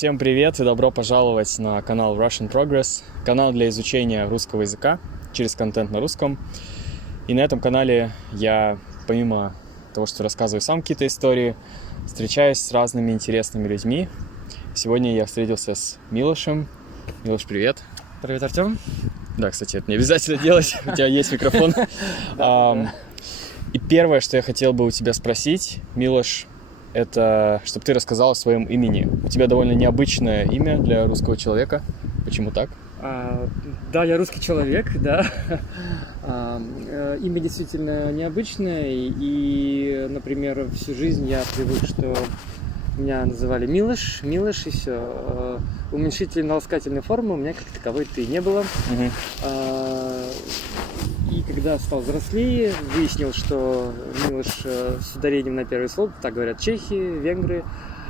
Всем привет и добро пожаловать на канал Russian Progress, канал для изучения русского языка через контент на русском. И на этом канале я, помимо того, что рассказываю сам какие-то истории, встречаюсь с разными интересными людьми. Сегодня я встретился с Милошем. Милош, привет. Привет, Артем. Да, кстати, это не обязательно делать, у тебя есть микрофон. И первое, что я хотел бы у тебя спросить, Милош, это чтобы ты рассказал о своем имени. У тебя довольно необычное имя для русского человека. Почему так? Да, я русский человек, да. Имя действительно необычное. И, например, всю жизнь я привык, что меня называли Милош, и все. Уменьшительно-ласкательной формы у меня как таковой-то и не было. И когда стал взрослее, выяснил, что Милош с ударением на первый слог, так говорят чехи, венгры,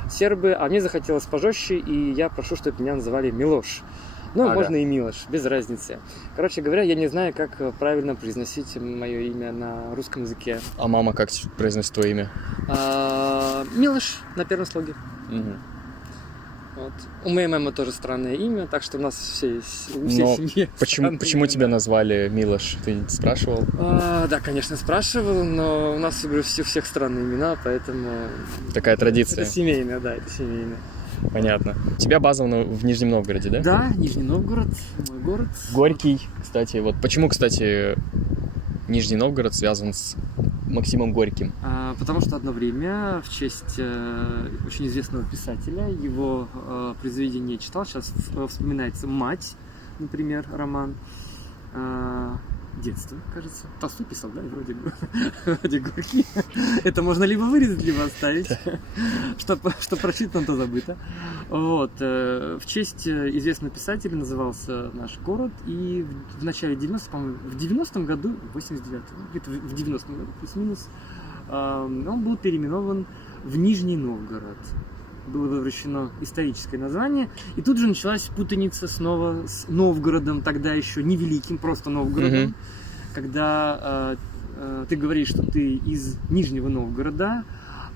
сербы, а мне захотелось пожестче, и я прошу, чтобы меня называли Милош. Можно и Милош, без разницы. Короче говоря, я не знаю, как правильно произносить мое имя на русском языке. А мама как произносит твое имя? Милош на первом слоге. Вот. У моей мамы тоже странное имя, так что у нас всей семьи. Почему тебя назвали Милош? Ты спрашивал? Да, конечно, спрашивал, но у нас у всех странные имена, поэтому... Такая традиция. Это семейное, да, это семейное. Понятно. У тебя база в Нижнем Новгороде, да? Да, Нижний Новгород, мой город. Горький, кстати. Вот почему, кстати, Нижний Новгород связан с Максимом Горьким? Потому что одно время в честь очень известного писателя, его произведение читал, сейчас вспоминается «Мать», например, роман. «Детство», кажется. Толстой писал, да, вроде Горький. Это можно либо вырезать, либо оставить. Что прочитано, то забыто. Вот. В честь известного писателя назывался наш город. И в начале 90-х, по-моему, в 90-м году, 89-м, где-то в 90-м году, плюс-минус, он был переименован в Нижний Новгород. Было возвращено историческое название, и тут же началась путаница снова с Новгородом, тогда еще не великим, просто Новгородом, когда ты говоришь, что ты из Нижнего Новгорода,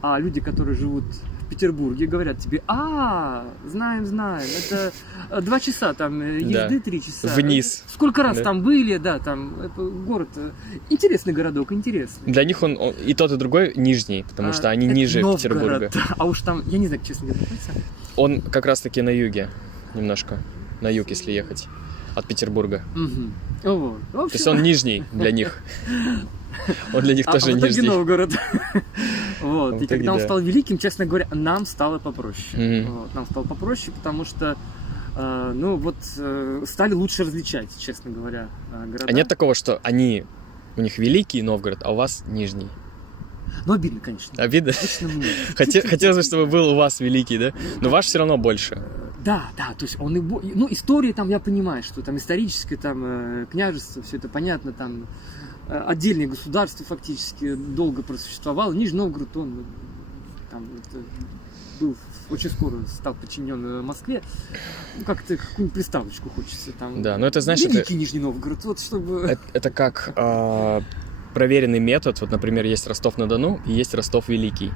а люди, которые живут в Петербурге, говорят тебе: знаем, это 2 часа там езды, 3 часа. Вниз. Сколько раз там были, да, там это город, интересный городок, интересный. Для них он и тот, и другой нижний, потому что они ниже Новгород, Петербурга. А уж там, я не знаю, честно говоря, находится. Он как раз-таки на юге, немножко, на юг, если ехать от Петербурга. Вот. То есть он нижний для них. Он для них тоже нижний. Новгород. Вот. И когда он стал великим, честно говоря, нам стало попроще. Нам стало попроще, потому что стали лучше различать, честно говоря, города. А нет такого, что у них великий Новгород, а у вас нижний? Ну, обидно, конечно. Обидно? Хотелось бы, чтобы был у вас великий, да? Но ваш все равно больше. Да, то есть он история там, я понимаю, что там историческое, там княжество, все это понятно, там отдельное государство фактически долго просуществовало. Нижний Новгород, он там был очень скоро стал подчинен Москве. Как-то какую-нибудь приставочку хочется там. Да, но это, знаешь, великий Нижний Новгород, вот чтобы... Это как проверенный метод. Вот, например, есть Ростов-на-Дону и есть Ростов-Великий.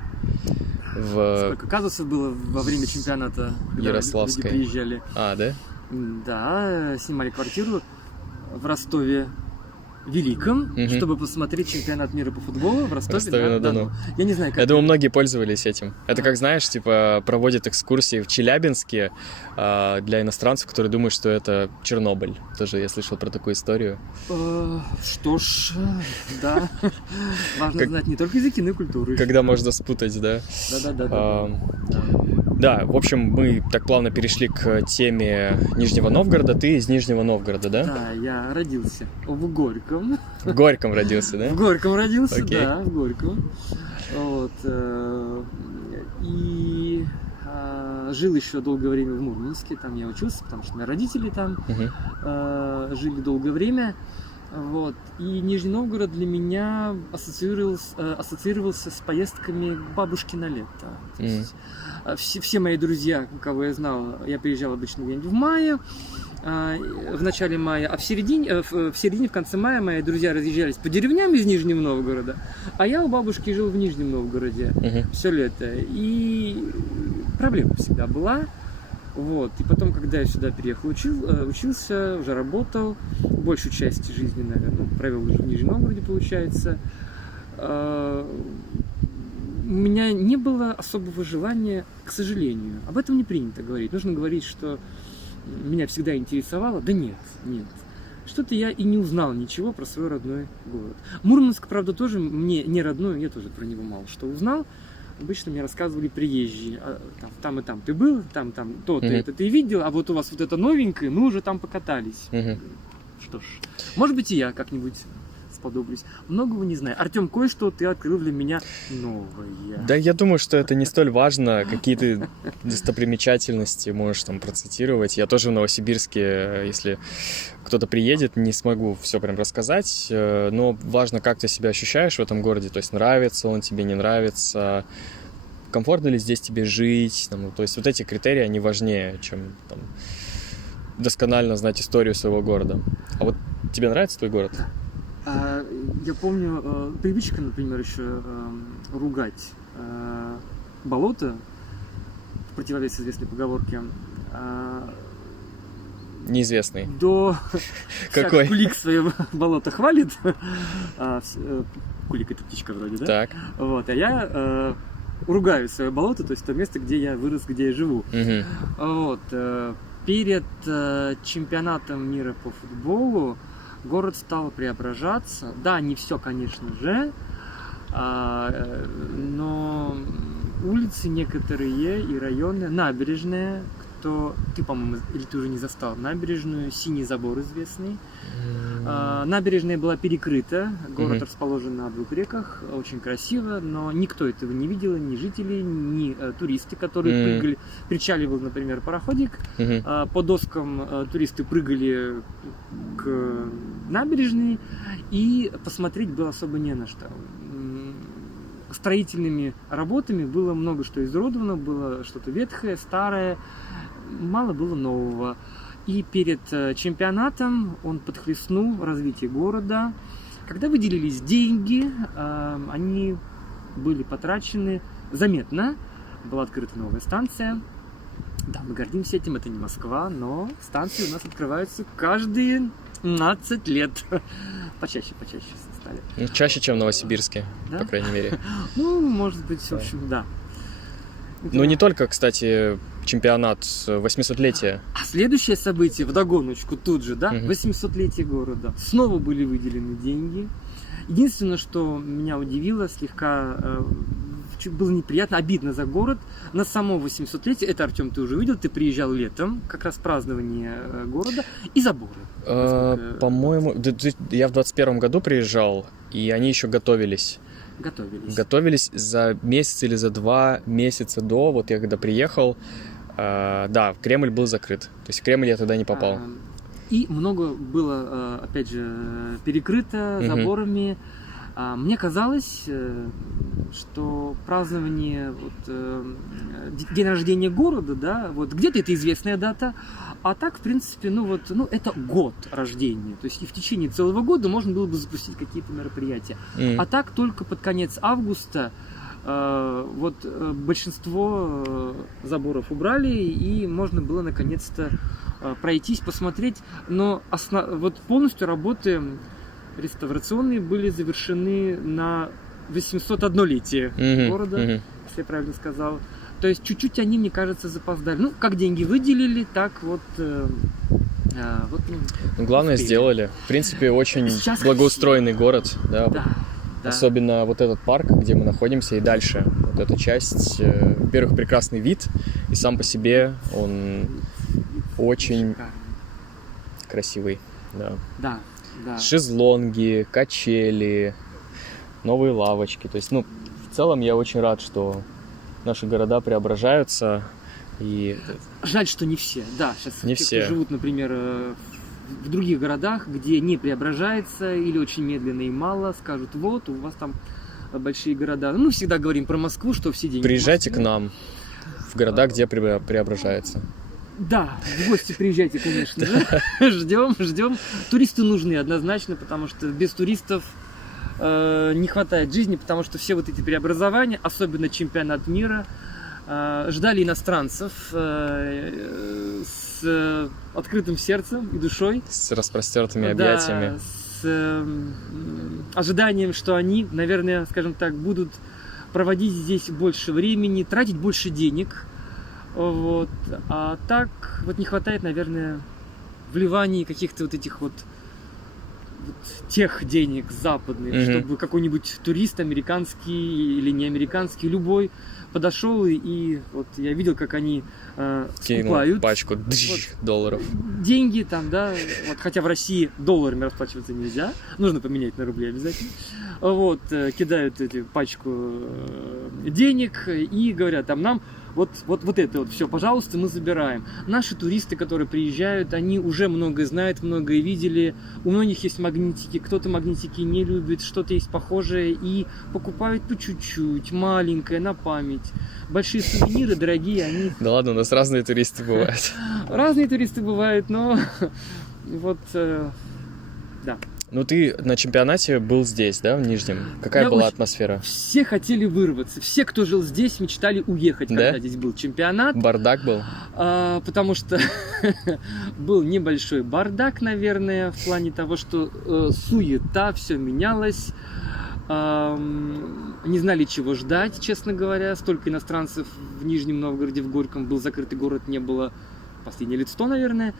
Сколько казусов было во время чемпионата, когда люди приезжали. Да? Да, снимали квартиру в Ростове Великом, чтобы посмотреть чемпионат мира по футболу в Ростове-на-Дону. Я не знаю, как... Я думаю, многие пользовались этим. Это как, знаешь, типа проводят экскурсии в Челябинске для иностранцев, которые думают, что это Чернобыль. Тоже я слышал про такую историю. Что ж, да. Важно знать не только языки, но и культуру. Когда можно спутать, да? Да. Да, в общем, мы так плавно перешли к теме Нижнего Новгорода. Ты из Нижнего Новгорода, да? Да, я родился в Горьком. В Горьком родился, да? В Горьком родился, Окей. Да, в Горьком. Вот. И жил еще долгое время в Мурманске, там я учился, потому что мои родители там жили долгое время. Вот. И Нижний Новгород для меня ассоциировался с поездками к бабушке на лето. То есть, все мои друзья, кого я знал, я приезжал обычно где-нибудь в мае, в начале мая, а в середине, в конце мая мои друзья разъезжались по деревням из Нижнего Новгорода, а я у бабушки жил в Нижнем Новгороде все лето. И проблема всегда была. Вот. И потом, когда я сюда переехал, учился, уже работал, большую часть жизни, наверное, провел уже в Нижнем Новгороде, получается. У меня не было особого желания, к сожалению. Об этом не принято говорить. Нужно говорить, что меня всегда интересовало. Да нет. Что-то я и не узнал ничего про свой родной город. Мурманск, правда, тоже мне не родной, я тоже про него мало что узнал. Обычно мне рассказывали приезжие. Там и там ты был, там то-то, это ты видел, а вот у вас вот это новенькое, мы уже там покатались. Что ж, может быть, и я как-нибудь сподоблюсь. Многого не знаю. Артем, кое-что ты открыл для меня новое. Да, я думаю, что это не столь важно. Какие-то достопримечательности можешь там процитировать. Я тоже в Новосибирске, если кто-то приедет, не смогу все прям рассказать, но важно, как ты себя ощущаешь в этом городе. То есть нравится он тебе, не нравится, комфортно ли здесь тебе жить. Там, то есть вот эти критерии, они важнее, чем там, досконально знать историю своего города. А вот тебе нравится твой город? Я помню, привычка, например, еще ругать болото, в противовес известной поговорке. Неизвестный. До Какой? Кулик свое болото хвалит. Кулик — это птичка вроде, да? Так. Вот, а я ругаю свое болото, то есть то место, где я вырос, где я живу. Вот. Перед чемпионатом мира по футболу город стал преображаться. Да, не все, конечно же, но улицы некоторые и районы, набережная, ты, по-моему, или ты уже не застал набережную, Синий забор известный. Набережная была перекрыта, город расположен на 2 реках, очень красиво, но никто этого не видел, ни жители, ни туристы, которые прыгали. Причаливал, например, пароходик, по доскам туристы прыгали к набережной, и посмотреть было особо не на что. Строительными работами было много что изуродовано, было что-то ветхое, старое, мало было нового. И перед чемпионатом он подхлестнул развитие города. Когда выделились деньги, они были потрачены заметно. Была открыта новая станция. Да, мы гордимся этим, это не Москва, но станции у нас открываются каждые 15 лет. Почаще стали. Ну, чаще, чем в Новосибирске, да? По крайней мере. Ну, может быть, в общем, да. Ну, не только, кстати, чемпионат 800-летия. А следующее событие, вдогоночку тут же, да, 800-летие города. Снова были выделены деньги. Единственное, что меня удивило, слегка было неприятно, обидно за город. На само 800-летие, это, Артем, ты уже видел, ты приезжал летом, как раз празднование города, и заборы. По-моему, я в 21 году приезжал, и они еще готовились. Готовились за месяц или за 2 месяца до, вот я когда приехал, да, Кремль был закрыт. То есть в Кремль я тогда не попал. И много было, опять же, перекрыто заборами. Мне казалось, что празднование день рождения города, да, вот где-то это известная дата, а так, в принципе, это год рождения. То есть и в течение целого года можно было бы запустить какие-то мероприятия. А так только под конец августа большинство заборов убрали, и можно было наконец-то пройтись, посмотреть. Но полностью работы реставрационные были завершены на 801-летие города, если я правильно сказал. То есть чуть-чуть они, мне кажется, запоздали. Ну, как деньги выделили, так вот... Главное, успели. Сделали. В принципе, очень сейчас благоустроенный город. Да. Особенно вот этот парк, где мы находимся, и дальше. Вот эта часть. Во-первых, прекрасный вид, и сам по себе он очень красивый. Да. Шезлонги, качели, новые лавочки. То есть, в целом я очень рад, что наши города преображаются. И... Жаль, что не все. Да, сейчас не те, все. Кто живут, например, в других городах, где не преображается или очень медленно и мало, скажут, вот, у вас там большие города. Мы всегда говорим про Москву, что все деньги. Приезжайте к нам в города, где преображается. Да, в гости приезжайте, конечно же. Ждем. Туристы нужны однозначно, потому что без туристов не хватает жизни, потому что все вот эти преобразования, особенно чемпионат мира, ждали иностранцев. открытым сердцем и душой. С распростертыми Да, объятиями. с ожиданием, что они, наверное, скажем так, будут проводить здесь больше времени, тратить больше денег. Вот. А так вот не хватает, наверное, вливаний каких-то вот этих вот тех денег западных, чтобы какой-нибудь турист американский или не американский, любой подошел и вот я видел, как они скупают пачку долларов. деньги там, да, вот, хотя в России долларами расплачиваться нельзя, нужно поменять на рубли обязательно. Вот, кидают эти пачку денег и говорят, там нам вот это вот все, пожалуйста, мы забираем. Наши туристы, которые приезжают, они уже многое знают, многое видели. У многих есть магнитики, кто-то магнитики не любит, что-то есть похожее и покупают по чуть-чуть, маленькое, на память. Большие сувениры, дорогие, они... Да ладно, у нас разные туристы бывают. Разные туристы бывают, но вот, да. Ну, ты на чемпионате был здесь, да, в Нижнем? Какая была атмосфера? Все хотели вырваться. Все, кто жил здесь, мечтали уехать, когда здесь был чемпионат. Бардак был? Потому что был небольшой бардак, наверное, в плане того, что суета, все менялось. Не знали, чего ждать, честно говоря. Столько иностранцев в Нижнем Новгороде, в Горьком, был закрытый город, не было последнее лет 100, наверное.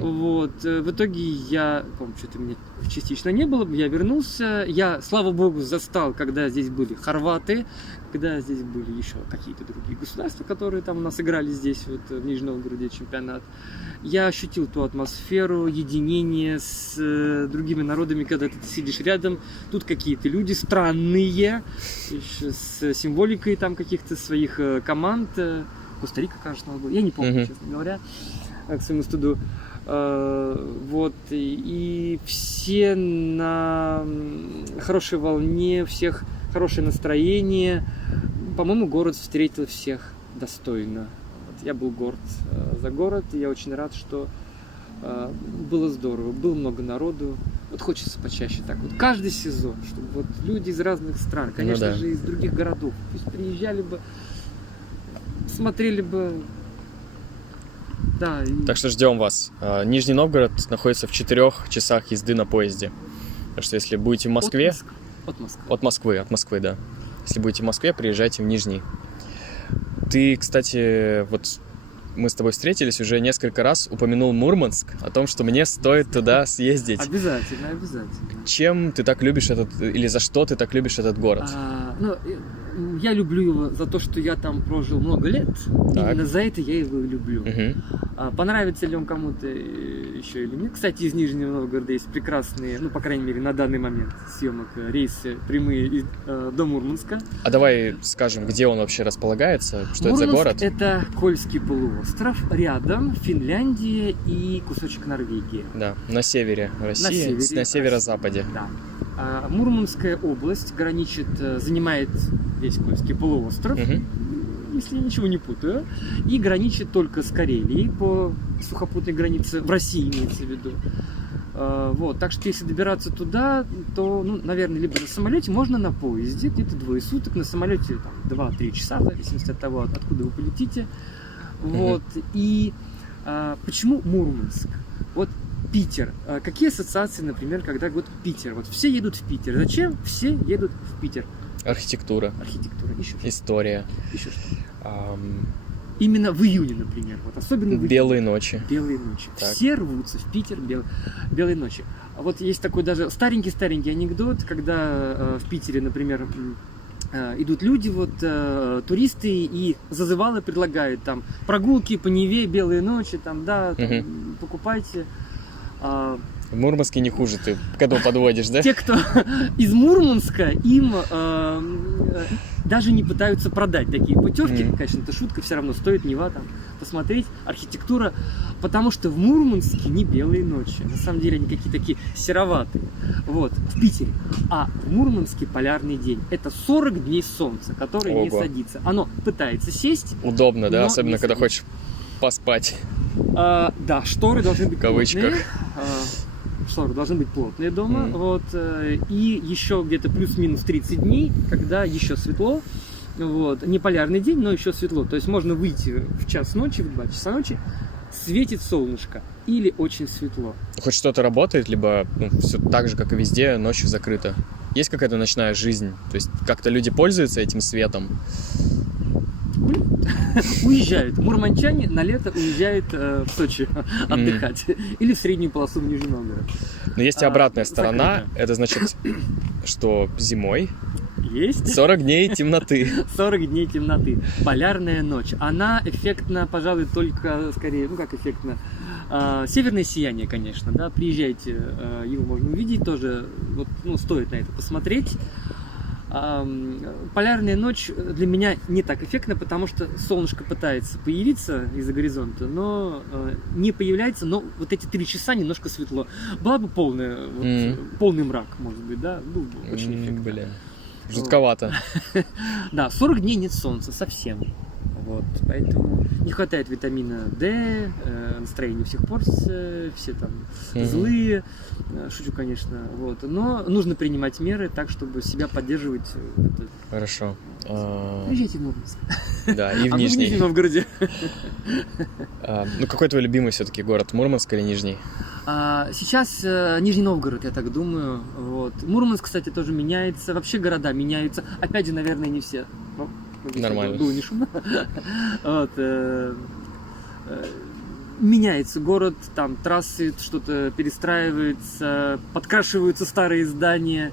Вот. В итоге я, по-моему, что-то меня частично не было, я вернулся. Я, слава богу, застал, когда здесь были хорваты, когда здесь были еще какие-то другие государства, которые там у нас играли здесь, вот, в Нижнем Новгороде чемпионат. Я ощутил ту атмосферу, единение с другими народами, когда ты сидишь рядом. Тут какие-то люди странные, с символикой там каких-то своих команд. Коста-Рика, кажется, была. Я не помню, честно говоря, к своему стыду. Вот. И все на хорошей волне, у всех хорошее настроение. По-моему, город встретил всех достойно. Вот. Я был горд за город, и я очень рад, что было здорово. Было много народу. Вот хочется почаще так. Вот каждый сезон, чтобы вот люди из разных стран, конечно же, из других городов, пусть приезжали бы, смотрели бы, да. Так что ждем вас. Нижний Новгород находится в 4 часах езды на поезде. Так что если будете в Москве... От Москвы, да. Если будете в Москве, приезжайте в Нижний. Ты, кстати, вот мы с тобой встретились, уже несколько раз упомянул Мурманск, о том, что мне стоит туда съездить. Обязательно. Чем ты так любишь или за что ты так любишь этот город? Я люблю его за то, что я там прожил много лет. Так. Именно за это я его и люблю. Понравится ли он кому-то еще или нет? Кстати, из Нижнего Новгорода есть прекрасные, ну, по крайней мере, на данный момент съемок рейсы прямые до Мурманска. А давай скажем, где он вообще располагается? Что Мурманск, это за город? Это Кольский полуостров, рядом Финляндия и кусочек Норвегии. Да, на севере России, на северо-западе. Да. Мурманская область занимает весь Кольский полуостров, если я ничего не путаю, и граничит только с Карелией по сухопутной границе, в России имеется в виду. Вот, так что если добираться туда, то, ну, наверное, либо на самолете, можно на поезде, где-то 2 суток, на самолете 2-3 часа, в зависимости от того, откуда вы полетите. Вот, и почему Мурманск? Вот Питер. Какие ассоциации, например, когда говорят Питер? Вот все едут в Питер. Зачем все едут в Питер? Архитектура. Еще что? История. Еще что? Именно в июне, например. Вот особенно в Белые ночи. Белые ночи. Так. Все рвутся в Питер белые ночи. А вот есть такой даже старенький анекдот, когда в Питере, например, идут люди, туристы, и зазывалы предлагают там прогулки по Неве, белые ночи, там, да, там, покупайте. В Мурманске не хуже ты к этому подводишь, да? Те, кто из Мурманска, им даже не пытаются продать такие путевки. Конечно, это шутка, все равно стоит Нева там посмотреть, архитектура, потому что в Мурманске не белые ночи. На самом деле они какие-то такие сероватые. Вот, в Питере. А в Мурманске полярный день. Это 40 дней солнца, которое не садится. Оно пытается сесть. Удобно, да? Особенно, когда хочешь поспать. Да, шторы должны быть плотные. Шторы должны быть плотные дома. Вот, и еще где-то плюс-минус 30 дней, когда еще светло. Вот, не полярный день, но еще светло. То есть можно выйти в час ночи, в 2 часа ночи, светит солнышко или очень светло. Хоть что-то работает, либо все так же, как и везде, ночью закрыто? Есть какая-то ночная жизнь? То есть как-то люди пользуются этим светом? Уезжают. Мурманчане на лето уезжают в Сочи отдыхать. Или в среднюю полосу в Нижний Новгород. Но есть и обратная сторона. закрыто. Это значит, что зимой Есть 40 дней темноты. 40 дней темноты. Полярная ночь. Она эффектна, пожалуй, только, скорее, ну как эффектна, северное сияние, конечно, да, приезжайте, его можно увидеть тоже, вот, ну, стоит на это посмотреть. Полярная ночь для меня не так эффектна, потому что солнышко пытается появиться из-за горизонта, но не появляется, но вот эти 3 часа немножко светло. Была бы полная, полный мрак, может быть, да, был бы очень эффектно. Блин, жутковато. Да, 40 дней нет солнца совсем. Вот, поэтому не хватает витамина D, настроение у всех портится, все там злые, шучу, конечно, вот, но нужно принимать меры так, чтобы себя поддерживать. Хорошо. Приезжайте в Мурманск. Да, и в А мы в Нижний. Нижнем Новгороде. Ну, какой твой любимый все-таки город, Мурманск или Нижний? Сейчас Нижний Новгород, я так думаю. Вот. Мурманск, кстати, тоже меняется. Вообще города меняются. Опять же, наверное, не все. Нормально. Было не шумно. Вот, меняется город, там трассы, что-то перестраивается, подкрашиваются старые здания.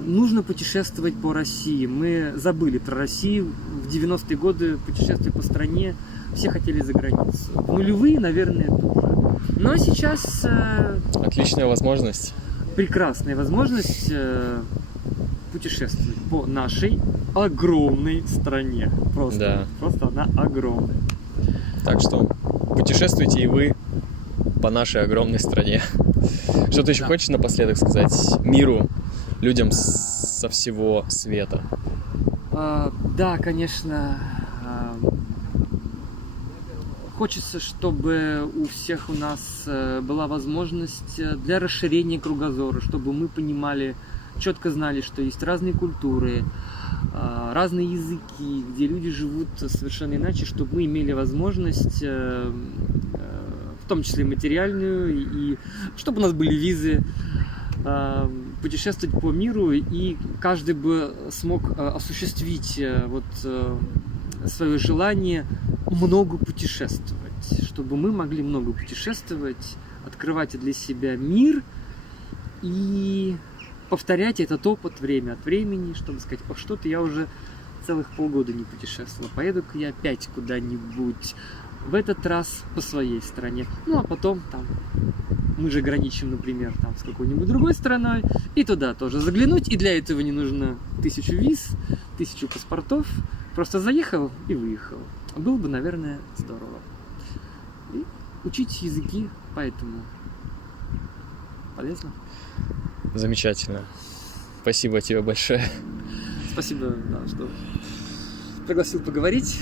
Нужно путешествовать по России. Мы забыли про Россию. В 90-е годы путешествия по стране все хотели за границу. В нулевые, наверное, тоже. Но сейчас Отличная возможность. прекрасная возможность путешествовать по нашей огромной стране. Просто она огромная. Так что путешествуйте и вы по нашей огромной стране. Что ты еще хочешь напоследок сказать миру, людям со всего света? Да, конечно. Хочется, чтобы у всех у нас была возможность для расширения кругозора, чтобы мы понимали, четко знали, что есть разные культуры, разные языки, где люди живут совершенно иначе, чтобы мы имели возможность, в том числе материальную, и чтобы у нас были визы, путешествовать по миру, и каждый бы смог осуществить свое желание много путешествовать, чтобы мы могли много путешествовать, открывать для себя мир и повторять этот опыт время от времени, чтобы сказать, что-то я уже целых полгода не путешествовала, поеду-ка я опять куда-нибудь, в этот раз по своей стране, ну а потом там мы же граничим, например, там с какой-нибудь другой страной, и туда тоже заглянуть, и для этого не нужно 1000 виз, 1000 паспортов, просто заехал и выехал. Было бы, наверное, здорово. И учить языки, поэтому полезно. Замечательно. Спасибо тебе большое. Спасибо, что пригласил поговорить.